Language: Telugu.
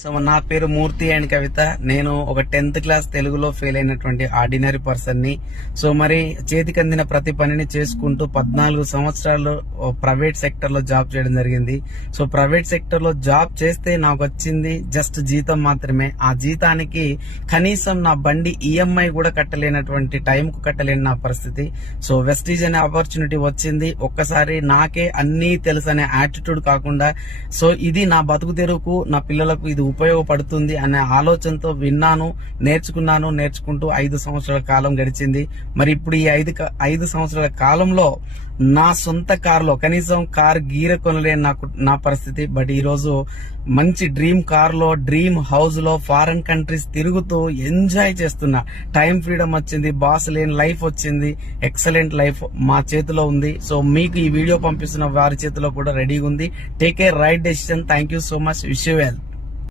సో నా పేరు మూర్తి అండ్ కవిత. నేను ఒక 10th క్లాస్ తెలుగులో ఫెయిల్ అయినటువంటి ఆర్డినరీ పర్సన్ ని. సో మరి చేతికి అందిన ప్రతి పనిని చేసుకుంటూ 14 సంవత్సరాలు ప్రైవేట్ సెక్టర్ లో జాబ్ చేయడం జరిగింది. సో ప్రైవేట్ సెక్టర్ లో జాబ్ చేస్తే నాకు వచ్చింది జస్ట్ జీతం మాత్రమే. ఆ జీతానికి కనీసం నా బండి ఈఎంఐ కూడా కట్టలేనటువంటి టైం కు కట్టలేని నా పరిస్థితి. సో వెస్టీజ్ అనే ఆపర్చునిటీ వచ్చింది. ఒక్కసారి నాకే అన్నీ తెలుసు అనే యాటిట్యూడ్ కాకుండా సో ఇది నా బతుకు తెరువుకు, నా పిల్లలకు ఇది ఉపయోగపడుతుంది అనే ఆలోచనతో విన్నాను, నేర్చుకుంటూ 5 సంవత్సరాల కాలం గడిచింది. మరి ఇప్పుడు ఈ 5 సంవత్సరాల కాలంలో నా సొంత కారులో కనీసం కార్ గీర కొనలేని నా పరిస్థితి. బట్ ఈ రోజు మంచి డ్రీమ్ కార్ లో, డ్రీమ్ హౌస్ లో, ఫారెన్ కంట్రీస్ తిరుగుతూ ఎంజాయ్ చేస్తున్నా. టైం ఫ్రీడమ్ వచ్చింది, బాస్ లేని లైఫ్ వచ్చింది. ఎక్సలెంట్ లైఫ్ మా చేతిలో ఉంది. సో మీకు ఈ వీడియో పంపిస్తున్న వారి చేతిలో కూడా రెడీగా ఉంది. Take a right decision. Thank you so much. Wish you well.